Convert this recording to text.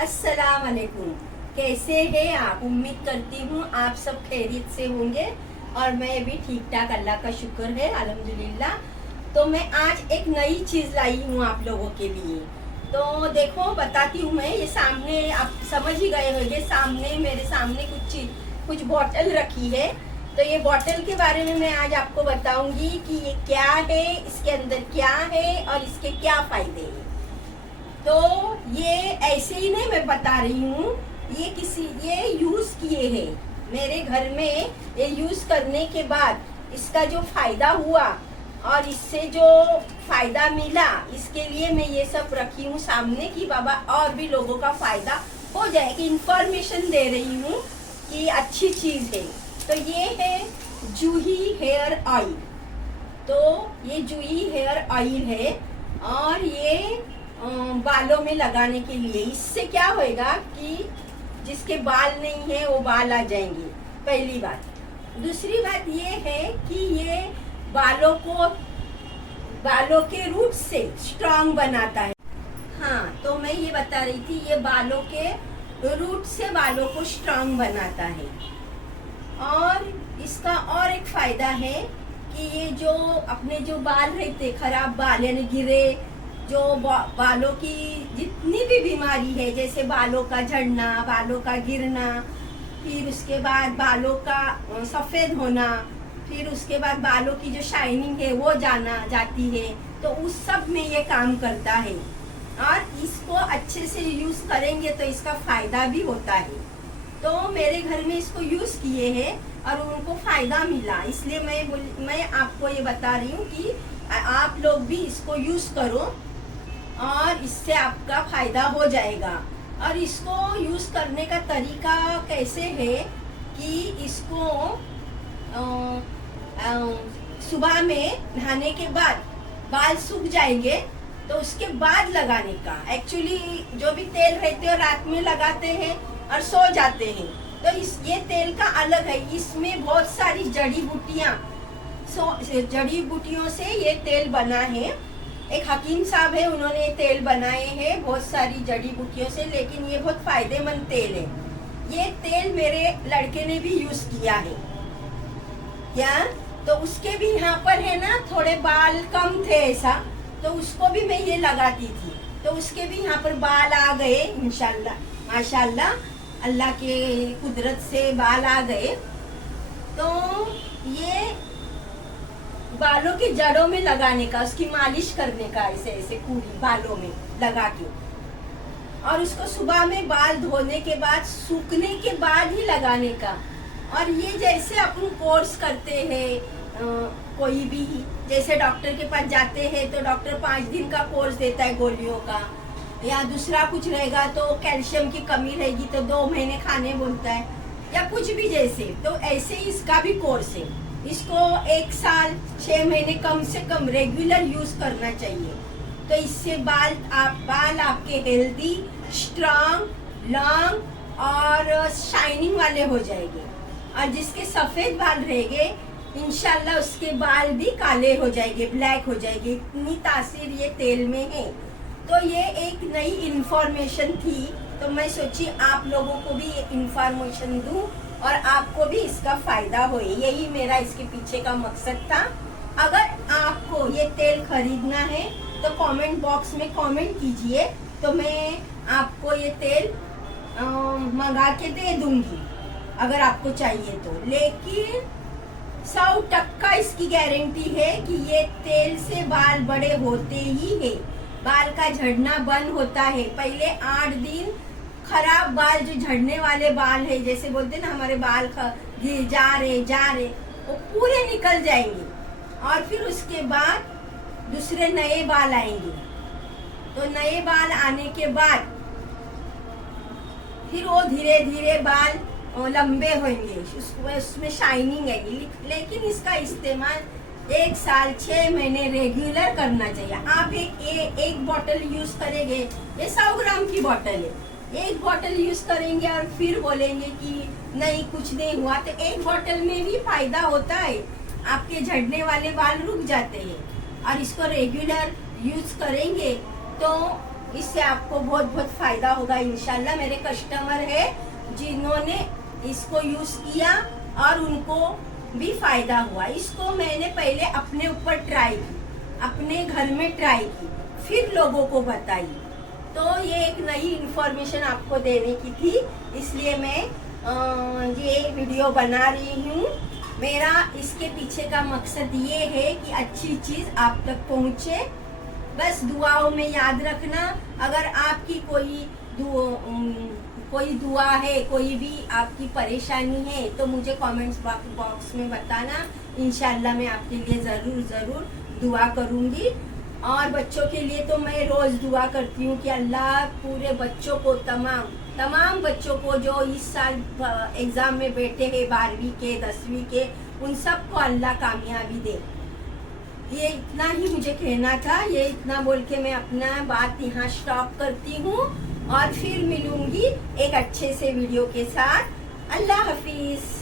अस्सलाम वालेकुम। कैसे हैं आप? उम्मीद करती हूँ आप सब खैरियत से होंगे और मैं भी ठीक ठाक, अल्लाह का शुक्र है, अल्हम्दुलिल्लाह। तो मैं आज एक नई चीज़ लाई हूँ आप लोगों के लिए। तो देखो बताती हूँ मैं। ये सामने आप समझ ही गए होंगे, सामने मेरे सामने कुछ बॉटल रखी है। तो ये बॉटल के बारे में मैं आज आपको बताऊंगी कि ये क्या है, इसके अंदर क्या है और इसके क्या फायदे हैं। तो ये ऐसे ही नहीं मैं बता रही हूँ, ये यूज किए हैं मेरे घर में। ये यूज करने के बाद इसका जो फायदा हुआ और इससे जो फायदा मिला, इसके लिए मैं ये सब रखी हूँ सामने कि बाबा और भी लोगों का फायदा हो जाए, कि इंफॉर्मेशन दे रही हूँ कि अच्छी चीज है। तो ये है जूही हेयर ऑयल। तो ये जूही हेयर ऑयल है और ये बालों में लगाने के लिए। इससे क्या होएगा कि जिसके बाल नहीं है वो बाल आ जाएंगे, पहली बात। दूसरी बात ये है कि ये बालों के रूट से स्ट्रांग बनाता है। हाँ, तो मैं ये बता रही थी, ये बालों के रूट से बालों को स्ट्रांग बनाता है। और इसका और एक फायदा है कि ये जो अपने जो बाल रहते खराब बाल, यानी गिरे, जो बालों की जितनी भी बीमारी है, जैसे बालों का झड़ना, बालों का गिरना, फिर उसके बाद बालों का सफेद होना, फिर उसके बाद बालों की जो शाइनिंग है वो जाती है, तो उस सब में ये काम करता है। और इसको अच्छे से यूज करेंगे तो इसका फायदा भी होता है। तो मेरे घर में इसको यूज किए हैं और उनको फायदा मिला, इसलिए मैं आपको ये बता रही हूँ कि आप लोग भी इसको यूज करो और इससे आपका फायदा हो जाएगा। और इसको यूज करने का तरीका कैसे है कि इसको सुबह में नहाने के बाद बाल सूख जाएंगे तो उसके बाद लगाने का। एक्चुअली जो भी तेल रहते हैं रात में लगाते हैं और सो जाते हैं, तो ये तेल का अलग है। इसमें बहुत सारी जड़ी बूटियों से ये तेल बना है। एक हकीम साहब है, उन्होंने तेल बनाए हैं बहुत सारी जड़ी बूटियों से, लेकिन ये बहुत फायदेमंद तेल है। ये तेल मेरे लड़के ने भी यूज किया है क्या, तो उसके भी यहाँ पर है ना, थोड़े बाल कम थे ऐसा, तो उसको भी मैं ये लगाती थी, तो उसके भी यहाँ पर बाल आ गए इंशाल्लाह, माशाल्लाह, अल्लाह के कुदरत से बाल आ गए। तो ये बालों की जड़ों में लगाने का, उसकी मालिश करने का, ऐसे ऐसे पूरी बालों में लगा के, और उसको सुबह में बाल धोने के बाद, सूखने के बाद ही लगाने का। और ये जैसे अपन कोर्स करते हैं, कोई भी जैसे डॉक्टर के पास जाते हैं तो डॉक्टर 5 दिन का कोर्स देता है गोलियों का, या दूसरा कुछ रहेगा तो कैल्शियम की कमी रहेगी तो 2 महीने खाने बोलता है, या कुछ भी जैसे। तो ऐसे ही इसका भी कोर्स है। इसको 1 साल 6 महीने कम से कम रेगुलर यूज करना चाहिए। तो इससे बाल आपके हेल्दी, स्ट्रांग, लॉन्ग और शाइनिंग वाले हो जाएंगे। और जिसके सफेद बाल रहेंगे इंशाल्लाह उसके बाल भी काले हो जाएंगे, ब्लैक हो जाएंगे। इतनी तासीर ये तेल में है। तो ये एक नई इंफॉर्मेशन थी, तो मैं सोची आप लोगों को भी ये इंफॉर्मेशन दूं और आपको भी इसका फायदा हो। यही मेरा इसके पीछे का मकसद था। अगर आपको ये तेल खरीदना है तो कमेंट बॉक्स में कमेंट कीजिए, तो मैं आपको ये तेल मंगा के दे दूंगी अगर आपको चाहिए तो। लेकिन 100% इसकी गारंटी है कि ये तेल से बाल बड़े होते ही है, बाल का झड़ना बंद होता है। पहले 8 दिन खराब बाल, जो झड़ने वाले बाल है, जैसे बोलते ना हमारे बाल जा रहे, वो पूरे निकल जाएंगे और फिर उसके बाद दूसरे नए बाल आएंगे। तो नए बाल आने के बाद फिर वो धीरे धीरे बाल लंबे होंगे, उसमें शाइनिंग आएगी। लेकिन इसका इस्तेमाल 1 साल 6 महीने रेगुलर करना चाहिए। आप एक बॉटल यूज करेंगे, ये 100 ग्राम की बॉटल है, एक बॉटल यूज करेंगे और फिर बोलेंगे कि नहीं कुछ नहीं हुआ, तो एक बॉटल में भी फायदा होता है। आपके झड़ने वाले बाल रुक जाते हैं। और इसको रेगुलर यूज करेंगे तो इससे आपको बहुत बहुत फायदा होगा इंशाल्लाह। मेरे कस्टमर है जिन्होंने इसको यूज किया और उनको भी फायदा हुआ। इसको मैंने पहले अपने ऊपर ट्राई की, अपने घर में ट्राई की, फिर लोगों को बताई। तो ये एक नई इंफॉर्मेशन आपको देने की थी, इसलिए मैं ये वीडियो बना रही हूँ। मेरा इसके पीछे का मकसद ये है कि अच्छी चीज आप तक पहुँचे। बस दुआओं में याद रखना, अगर आपकी कोई दुआ है, कोई भी आपकी परेशानी है तो मुझे कमेंट्स बॉक्स में बताना। इंशाल्लाह मैं आपके लिए ज़रूर दुआ करूँगी। और बच्चों के लिए तो मैं रोज़ दुआ करती हूँ कि अल्लाह पूरे बच्चों को, तमाम बच्चों को जो इस साल एग्ज़ाम में बैठे हैं 12वीं के 10वीं के, उन सबको अल्लाह कामयाबी दे। ये इतना ही मुझे कहना था। ये इतना बोल के मैं अपना बात यहाँ स्टॉप करती हूँ और फिर मिलूंगी एक अच्छे से वीडियो के साथ। अल्लाह हाफिज।